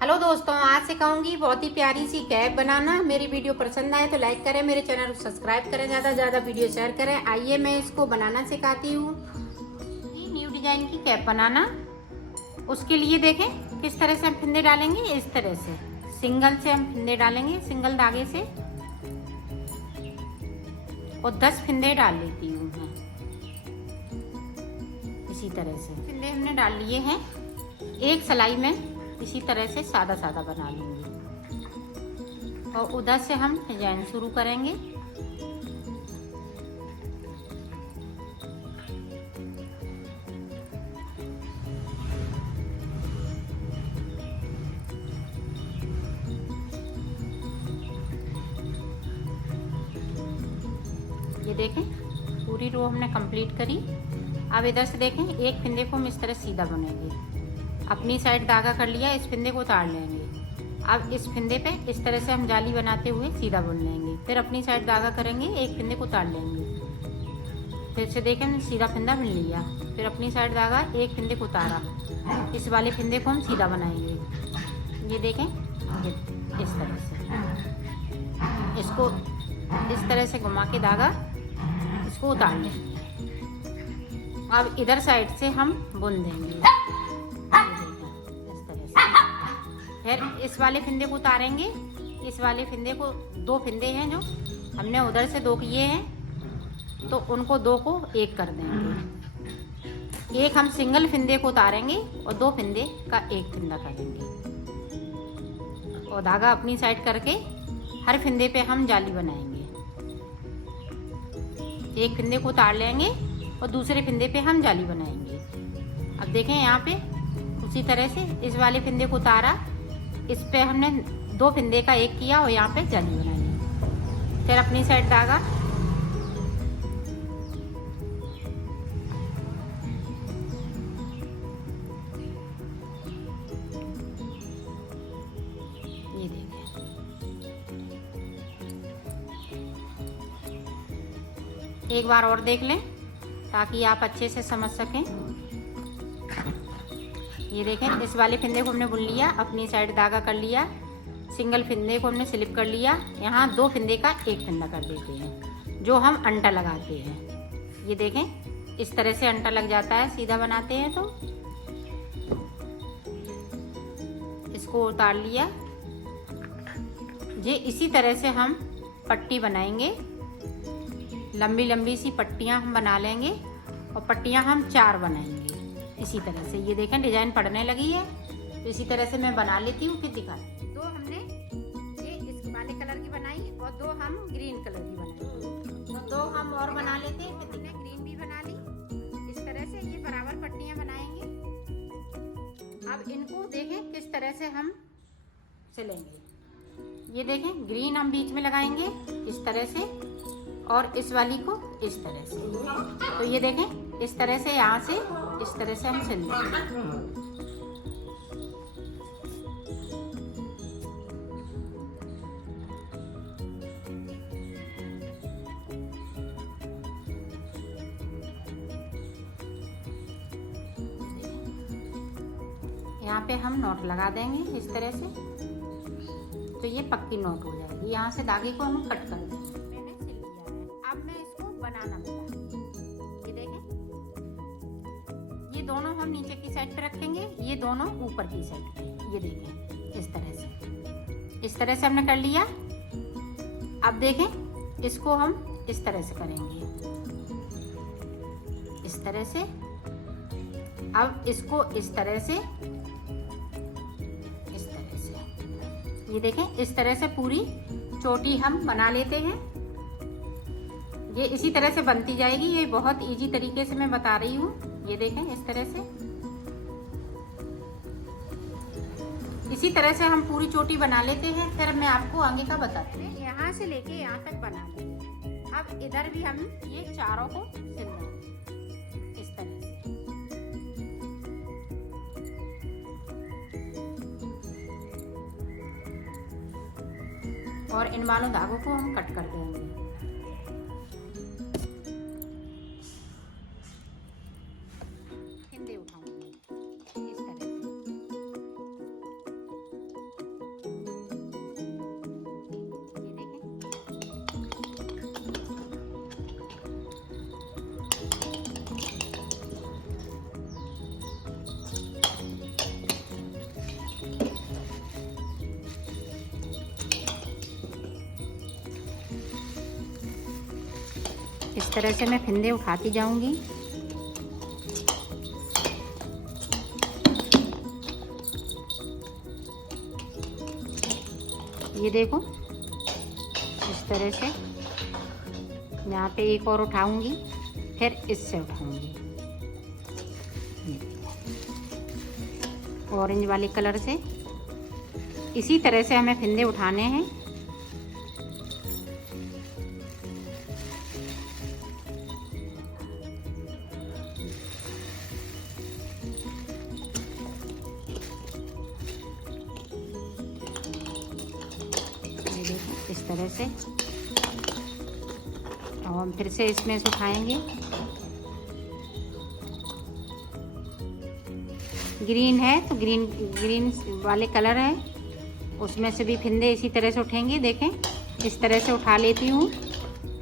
Hello दोस्तों, आज सिखाऊंगी बहुत ही प्यारी सी कैप बनाना। मेरी वीडियो पसंद आए तो लाइक करें, मेरे चैनल को सब्सक्राइब करें, ज़्यादा से ज़्यादा वीडियो शेयर करें। आइए मैं इसको बनाना सिखाती हूँ। न्यू डिजाइन की कैप बनाना, उसके लिए देखें किस तरह से हम फिंदे डालेंगे। इस तरह से सिंगल से हम फिंदे डालेंगे, सिंगल धागे से, और 10 फिंदे डाल लेती हूँ मैं। इसी तरह से फिंदे हमने डाल लिए हैं। एक सिलाई में इसी तरह से सादा सादा बना लेंगे और उधर से हम डिजाइन शुरू करेंगे। ये देखें पूरी रो हमने कंप्लीट करी। अब इधर से देखें एक फिंदे को हम इस तरह सीधा बुनेंगे। अपनी साइड धागा कर लिया, इस फिंदे को उतार लेंगे। अब इस फिंदे पे इस तरह से हम जाली बनाते हुए सीधा बुन लेंगे। फिर अपनी साइड धागा करेंगे, एक फिंदे को उतार लेंगे। फिर से देखें सीधा फिंदा बुन लिया, फिर अपनी साइड धागा, एक फिंदे को उतारा, इस वाले फिंदे को हम सीधा बनाएंगे। ये देखें ये इस तरह से, इसको इस तरह से घुमा के धागा इसको उतार लेंगे। अब इधर साइड से हम बुन देंगे इस तरह से। फिर इस वाले फिंदे को उतारेंगे। इस वाले फिंदे को, 2 फिंदे हैं जो हमने उधर से 2 किए हैं, तो उनको 2 को 1 कर देंगे। एक हम सिंगल फिंदे को उतारेंगे और 2 फिंदे का 1 फिंदा करेंगे और धागा अपनी साइड करके हर फिंदे पे हम जाली बनाएंगे। एक फिंदे को उतार लेंगे और दूसरे फिंदे पे हम जाली बनाएंगे। अब देखें यहाँ पे उसी तरह से इस वाले फिंदे को उतारा, इस पे हमने 2 फिंदे का 1 किया और यहाँ पे जाली बनाई। फिर अपनी साइड धागा, ये देखें एक बार और देख लें ताकि आप अच्छे से समझ सकें। ये देखें इस वाले फिंदे को हमने बुन लिया, अपनी साइड धागा कर लिया, सिंगल फिंदे को हमने स्लिप कर लिया। यहाँ 2 फिंदे का 1 फिंदा कर देते हैं जो हम अंटा लगाते हैं। ये देखें इस तरह से अंटा लग जाता है सीधा बनाते हैं तो। इसको उतार लिया। ये इसी तरह से हम पट्टी बनाएंगे। लंबी लंबी सी पट्टियाँ हम बना लेंगे और पट्टियाँ हम 4 बनाएंगे इसी तरह से। ये देखें डिजाइन पड़ने लगी है, तो इसी तरह से मैं बना लेती हूँ, फिर दिखाती हूँ। 2 हमने ये इस वाले कलर की बनाई और 2 हम ग्रीन कलर की बनाई, तो 2 हम और बना लेते हैं। फिर हमने ग्रीन भी बना ली। इस तरह से ये बराबर पट्टियाँ बनाएंगे। अब इनको देखें किस तरह से हम सिलेंगे। ये देखें ग्रीन हम बीच में लगाएंगे इस तरह से और इस वाली को इस तरह से। तो ये देखें इस तरह से, यहाँ से इस तरह से हम सिल लेंगे। यहाँ पे हम नॉट लगा देंगे इस तरह से, तो ये पक्की नॉट हो जाएगी। यहाँ से धागे को हम कट कर देंगे। मैंने सिल लिया है। अब मैं इसको बनाना बताऊंगी। ये देखें ये दोनों हम नीचे की साइड पे रखेंगे, ये दोनों ऊपर की साइड पे। ये देखें इस तरह से हमने कर लिया। अब देखें इसको हम इस तरह से करेंगे, इस तरह से। अब इसको इस तरह से, ये देखें इस तरह से पूरी चोटी हम बना लेते हैं। ये इसी तरह से बनती जाएगी। ये बहुत इजी तरीके से मैं बता रही हूँ। ये देखें इस तरह से, इसी तरह से हम पूरी चोटी बना लेते हैं। फिर मैं आपको आगे का बताती हूँ। यहाँ से लेके यहाँ तक बना लेंगे। अब इधर भी हम ये चारों को सिलना इस तरह से। और इन वालों धागों को हम कट कर देंगे। फिंदे उठाएंगे इस तरह से। इस तरह से मैं फिंदे उठाती जाऊंगी। ये देखो इस तरह से यहाँ पे एक और उठाऊंगी, फिर इससे उठाऊंगी ऑरेंज वाले कलर से। इसी तरह से हमें फिंदे उठाने हैं। ये देखो इस तरह से, और हम फिर से इसमें से उठाएंगे। ग्रीन है तो ग्रीन वाले कलर है, उसमें से भी फिंदे इसी तरह से उठेंगे। देखें इस तरह से उठा लेती हूँ,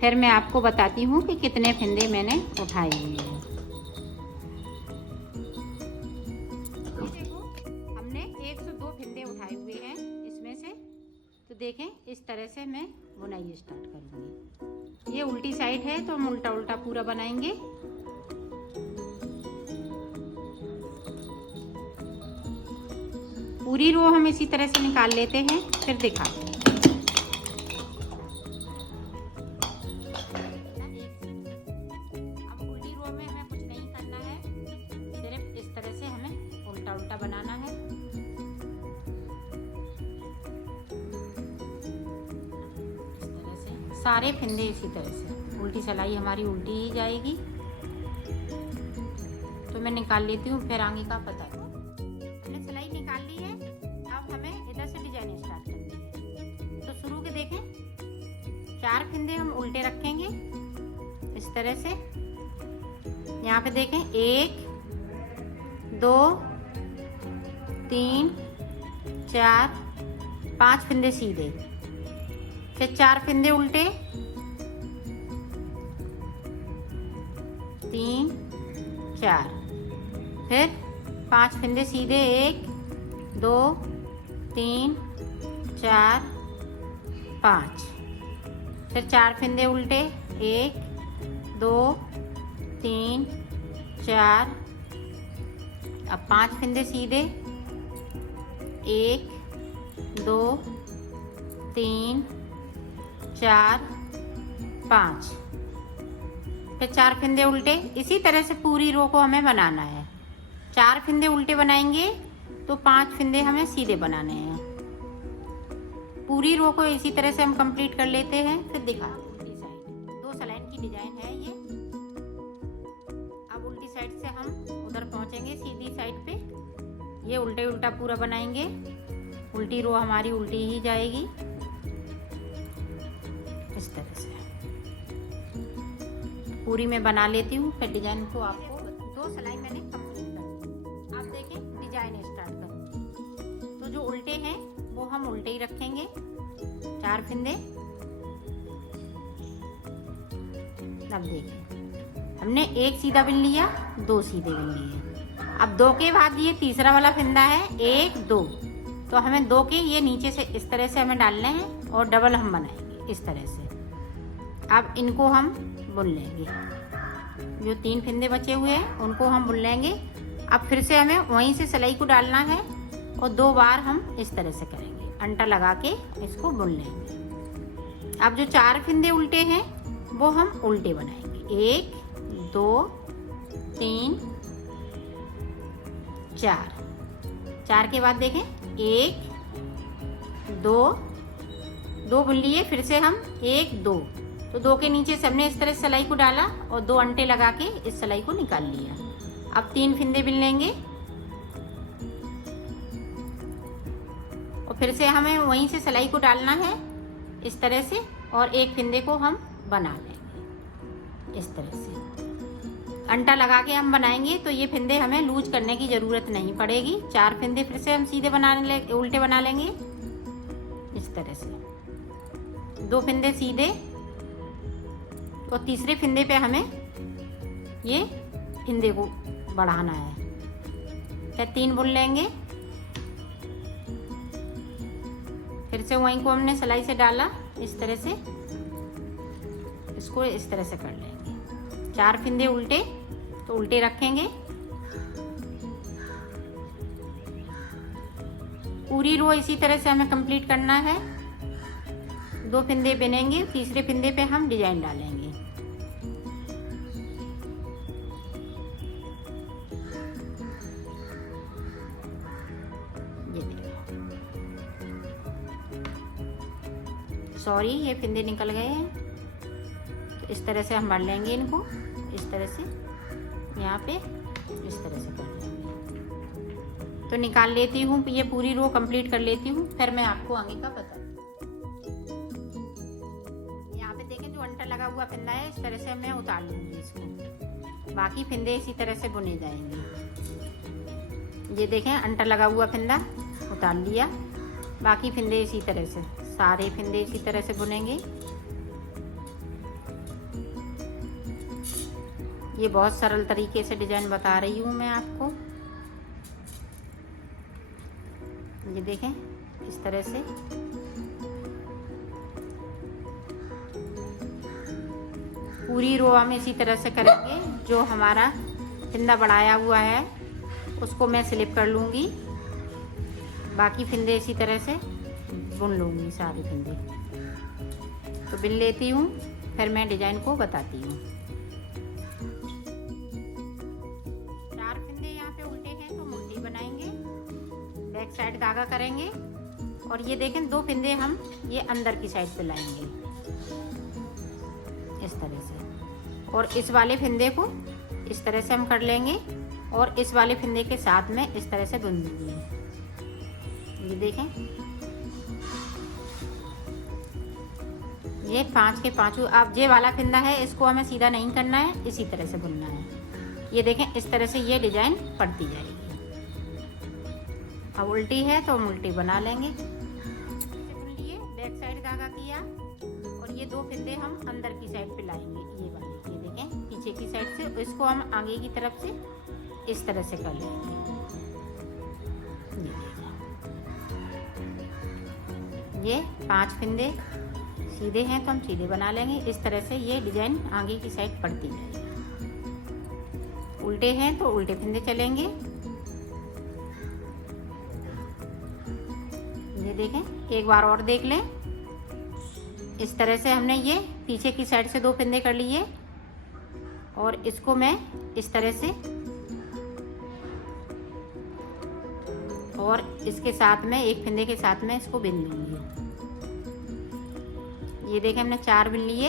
फिर मैं आपको बताती हूँ कि कितने फिंदे मैंने उठाए हुए हैं। देखो हमने 102 फिंदे उठाए हुए हैं इसमें से। तो देखें इस तरह से मैं बुनाई स्टार्ट करूँगी। ये उल्टी साइड है तो हम उल्टा उल्टा पूरा बनाएंगे। पूरी रो हम इसी तरह से निकाल लेते हैं, फिर दिखाते हैं। अब उल्टी रो में हमें कुछ नहीं करना है, सिर्फ इस तरह से हमें उल्टा उल्टा बनाना है। इस तरह से सारे फिंदे इसी तरह से, उल्टी सिलाई हमारी उल्टी ही जाएगी। तो मैं निकाल लेती हूँ, फिर आगे का पता। हमने सिलाई निकाल ली है, अब हमें इधर से डिजाइन स्टार्ट करनी है। तो शुरू के देखें 4 फिंदे हम उल्टे रखेंगे इस तरह से। यहाँ पे देखें 1 2 3 4 5 फिंदे सीधे, फिर 4 फिंदे उल्टे, 3 4, फिर 5 फिंदे सीधे, 1 2 3 4 5, फिर 4 फिंदे उल्टे, 1 2 3 4, अब 5 फिंदे सीधे, 1 2 3 4 5, फिर 4 फिंदे उल्टे। इसी तरह से पूरी रो को हमें बनाना है। 4 फिंदे उल्टे बनाएंगे तो 5 फिंदे हमें सीधे बनाने हैं। पूरी रो को इसी तरह से हम कंप्लीट कर लेते हैं, फिर दिखा। उल्टी साइड 2 सलाइन की डिजाइन है ये। अब उल्टी साइड से हम उधर पहुंचेंगे सीधी साइड पे। ये उल्टे उल्टा पूरा बनाएंगे, उल्टी रो हमारी उल्टी ही जाएगी इस तरह से। पूरी मैं बना लेती हूँ, फिर डिजाइन को आपको 2 सिलाई मैंने कंप्लीट कर दी। आप देखें डिजाइन स्टार्ट करूँगी। तो जो उल्टे हैं वो हम उल्टे ही रखेंगे, 4 फिंदे। अब देखें हमने 1 सीधा बिन लिया, 2 सीधे बिन लिए। अब 2 के बाद ये तीसरा वाला फिंदा है 1 2, तो हमें 2 के ये नीचे से इस तरह से हमें डालने हैं और डबल हम बनाएंगे इस तरह से। अब इनको हम बुन लेंगे, जो 3 फिंदे बचे हुए हैं उनको हम बुन लेंगे। अब फिर से हमें वहीं से सिलाई को डालना है और 2 बार हम इस तरह से करेंगे, अंटा लगा के इसको बुन लेंगे। अब जो 4 फिंदे उल्टे हैं वो हम उल्टे बनाएंगे, 1 2 3 4 के बाद देखें 1 2 बुन लिए, फिर से हम 1 2, तो 2 के नीचे सबने इस तरह सिलाई को डाला और 2 अंटे लगा के इस सिलाई को निकाल लिया। अब 3 फिंदे बिन लेंगे और फिर से हमें वहीं से सिलाई को डालना है इस तरह से, और 1 फिंदे को हम बना लेंगे इस तरह से। अंटा लगा के हम बनाएंगे तो ये फिंदे हमें लूज करने की ज़रूरत नहीं पड़ेगी। 4 फिंदे फिर से हम सीधे उल्टे बना लेंगे इस तरह से। 2 फिंदे सीधे और तीसरे फिंदे पे हमें ये फिंदे को बढ़ाना है, फिर 3 बुन लेंगे। फिर से वहीं को हमने सिलाई से डाला इस तरह से, इसको इस तरह से कर लेंगे। 4 फंदे उल्टे, तो उल्टे रखेंगे। पूरी रो इसी तरह से हमें कंप्लीट करना है। 2 फंदे बुनेंगे, तीसरे फंदे पे हम डिजाइन डालेंगे। ये देखिए, सॉरी ये फंदे निकल गए हैं। तो इस तरह से हम भर लेंगे इनको, इस तरह से यहाँ पे इस तरह से कर लेंगे। तो निकाल लेती हूँ, ये पूरी रो कंप्लीट कर लेती हूँ, फिर मैं आपको आगे का बताती हूँ। यहाँ पे देखें जो अंटा लगा हुआ फंदा है, इस तरह से मैं उतार लूँगी इसको। बाकी फंदे इसी तरह से बुने जाएंगे। ये देखें अंटा लगा हुआ फंदा उतार लिया, बाकी फंदे इसी तरह से, सारे फंदे इसी तरह से बुनेंगे। ये बहुत सरल तरीके से डिजाइन बता रही हूँ मैं आपको। ये देखें इस तरह से पूरी रो हम इसी तरह से करेंगे। जो हमारा फंदा बढ़ाया हुआ है उसको मैं स्लिप कर लूँगी, बाकी फंदे इसी तरह से बुन लूँगी, सारे फंदे। तो बिन लेती हूँ, फिर मैं डिजाइन को बताती हूँ। 4 फंदे यहाँ पे उल्टे हैं तो उल्टी बनाएंगे, बैक साइड धागा करेंगे। और ये देखें 2 फंदे हम ये अंदर की साइड पे लाएंगे इस तरह से, और इस वाले फंदे को इस तरह से हम कर लेंगे, और इस वाले फंदे के साथ में इस तरह से बुन दूंगी। ये देखें, ये 5 के 5। अब ये वाला फंदा है, इसको हमें सीधा नहीं करना है, इसी तरह से बुनना है। ये देखें इस तरह से ये डिजाइन पड़ती जाएगी। अब उल्टी है तो हम उल्टी बना लेंगे। बुन लिए, बैक साइड धागा किया, और ये 2 फंदे हम अंदर की साइड पे लाएंगे, ये वाले। ये देखें पीछे की साइड से, इसको हम आगे की तरफ से इस तरह से कर लेंगे। ये 5 फंदे सीधे हैं तो हम सीधे बना लेंगे। इस तरह से ये डिजाइन आगे की साइड पड़ती जाएगी। उल्टे हैं तो उल्टे फंदे चलेंगे। ये देखें, एक बार और देख लें। इस तरह से हमने ये पीछे की साइड से 2 फंदे कर लिए, और इसको मैं इस तरह से, और इसके साथ में एक फंदे के साथ में इसको बिन लूंगी। ये देखें हमने 4 बिन लिए,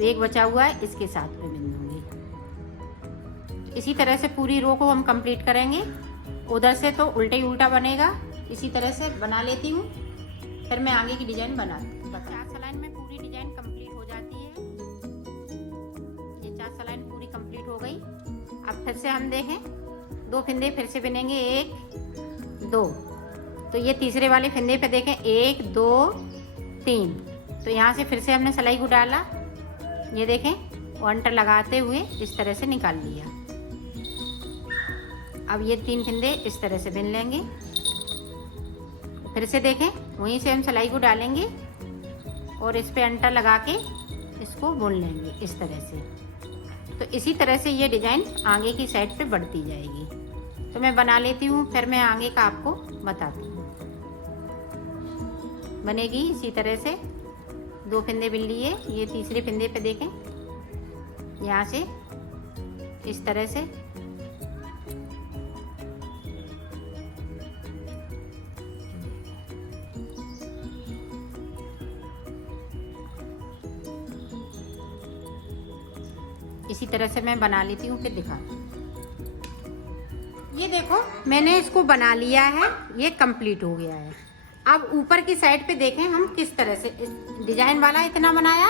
एक बचा हुआ है, इसके साथ में बिन दूंगी। इसी तरह से पूरी रो को हम कंप्लीट करेंगे। उधर से तो उल्टा ही उल्टा बनेगा, इसी तरह से बना लेती हूँ, फिर मैं आगे की डिजाइन बनाती हूँ। 4 सलाइन में पूरी डिजाइन कंप्लीट हो जाती है। ये 4 सलाइन पूरी कंप्लीट हो गई। अब फिर से हम देखें, 2 फंदे फिर से बिनेंगे, 1 2। तो ये तीसरे वाले फंदे पे देखें 1 2 3। तो यहाँ से फिर से हमने सिलाई को डाला। ये देखें, वो अंटर लगाते हुए इस तरह से निकाल लिया। अब ये 3 फंदे इस तरह से बिन लेंगे। फिर से देखें, वहीं से हम सिलाई को डालेंगे और इस पे अंटर लगा के इसको बुन लेंगे इस तरह से। तो इसी तरह से ये डिजाइन आगे की साइड पे बढ़ती जाएगी। तो मैं बना लेती हूँ, फिर मैं आगे का आपको बताती हूँ। बनेगी इसी तरह से। 2 फंदे बिन लिए, ये तीसरे फंदे पे देखें, यहाँ से इस तरह से इसी तरह से मैं बना लेती हूँ, फिर दिखाती हूँ। ये देखो मैंने इसको बना लिया है, ये कंप्लीट हो गया है। अब ऊपर की साइड पे देखें हम किस तरह से डिजाइन वाला इतना बनाया।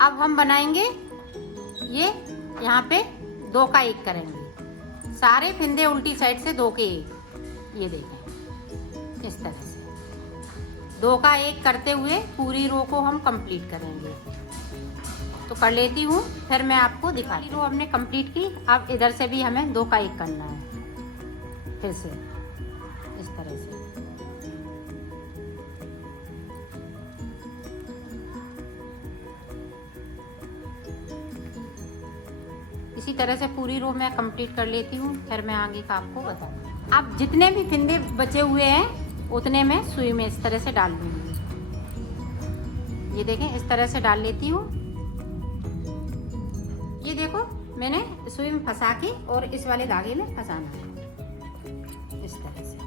अब हम बनाएंगे ये यहाँ पे 2 का 1 करेंगे। सारे फंदे उल्टी साइड से 2 के 1, ये देखें इस तरह से 2 का 1 करते हुए पूरी रो को हम कंप्लीट करेंगे। तो कर लेती हूँ, फिर मैं आपको दिखाती हूँ। रो हमने कंप्लीट की। अब इधर से भी हमें 2 का 1 करना है, फिर से इस तरह से। इसी तरह से पूरी रो मैं कंप्लीट कर लेती हूँ, फिर मैं आगे का आपको बताऊँ। अब जितने भी फिंदे बचे हुए हैं उतने मैं सुई में इस तरह से डाल दूँगी। ये देखें, इस तरह से डाल लेती हूँ। ये देखो, मैंने सुई में फंसा के और इस वाले धागे में फंसाना है इस तरह से।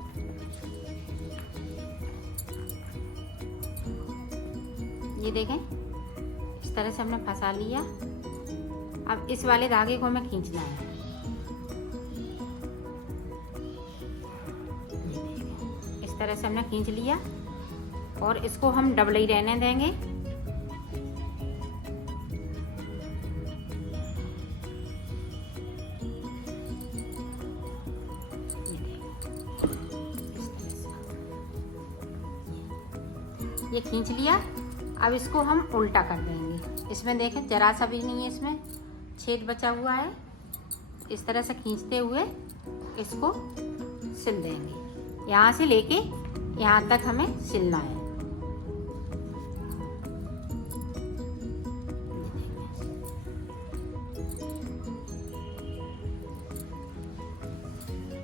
ये देखें, इस तरह से हमने फंसा लिया। अब इस वाले धागे को हमें खींचना है। इस तरह से हमने खींच लिया और इसको हम डबल ही रहने देंगे। ये खींच लिया। अब इसको हम उल्टा कर देंगे। इसमें देखें, जरा सा भी नहीं है इसमें छेद बचा हुआ है। इस तरह से खींचते हुए इसको सिल देंगे। यहाँ से लेके यहाँ तक हमें सिलना है।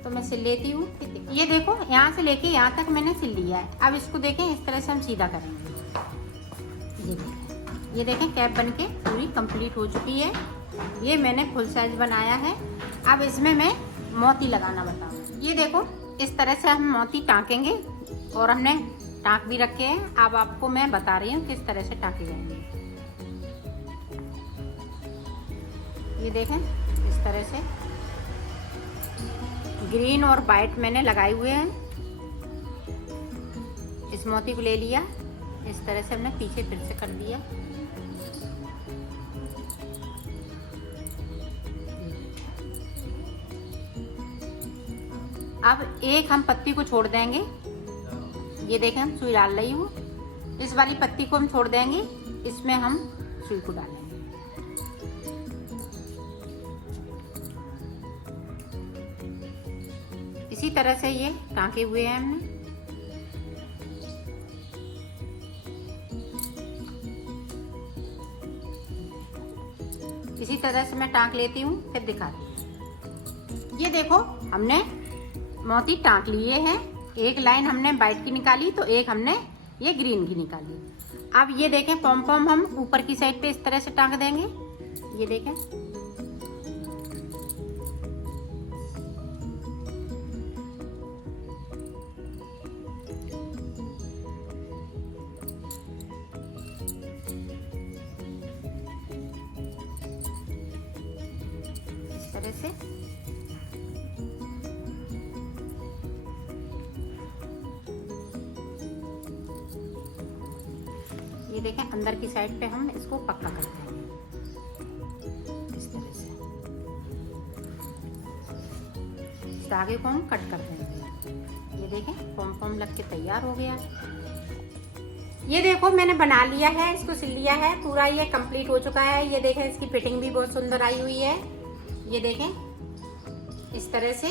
तो मैं सिल लेती हूँ। ये देखो, यहाँ से लेके यहाँ तक मैंने सिल लिया है। अब इसको देखें, इस तरह से हम सीधा करेंगे। ये देखें कैप बनके पूरी कंप्लीट हो चुकी है। ये मैंने फुल साइज बनाया है। अब इसमें मैं मोती लगाना बताऊँ। ये देखो, इस तरह से हम मोती टाँकेंगे और हमने टाँक भी रखे हैं। अब आपको मैं बता रही हूँ किस तरह से टाँके जाएंगे। ये देखें, इस तरह से ग्रीन और वाइट मैंने लगाए हुए हैं। इस मोती को ले लिया, इस तरह से हमने पीछे फिर से कर दिया। अब एक हम पत्ती को छोड़ देंगे। ये देखें, हम सुई डाल रही हूँ। इस वाली पत्ती को हम छोड़ देंगे, इसमें हम सुई को डालेंगे। इसी तरह से ये टाँके हुए हैं हमने। इसी तरह से मैं टाँक लेती हूँ, फिर दिखाती हूँ। ये देखो, हमने मोती टाँक लिए हैं। एक लाइन हमने वाइट की निकाली तो एक हमने ये ग्रीन की निकाली। अब ये देखें, पॉम पॉम हम ऊपर की साइड पे इस तरह से टाँक देंगे। ये देखें, इस तरह से। ये देखें, अंदर की साइड पे हम इसको पक्का कर देंगे इस तरह से। इस धागे को हम कट कर देंगे। ये देखें, पॉम पॉम लग के तैयार हो गया। ये देखो, मैंने बना लिया है, इसको सिल लिया है पूरा। ये कंप्लीट हो चुका है। ये देखें, इसकी फिटिंग भी बहुत सुंदर आई हुई है। ये देखें, इस तरह से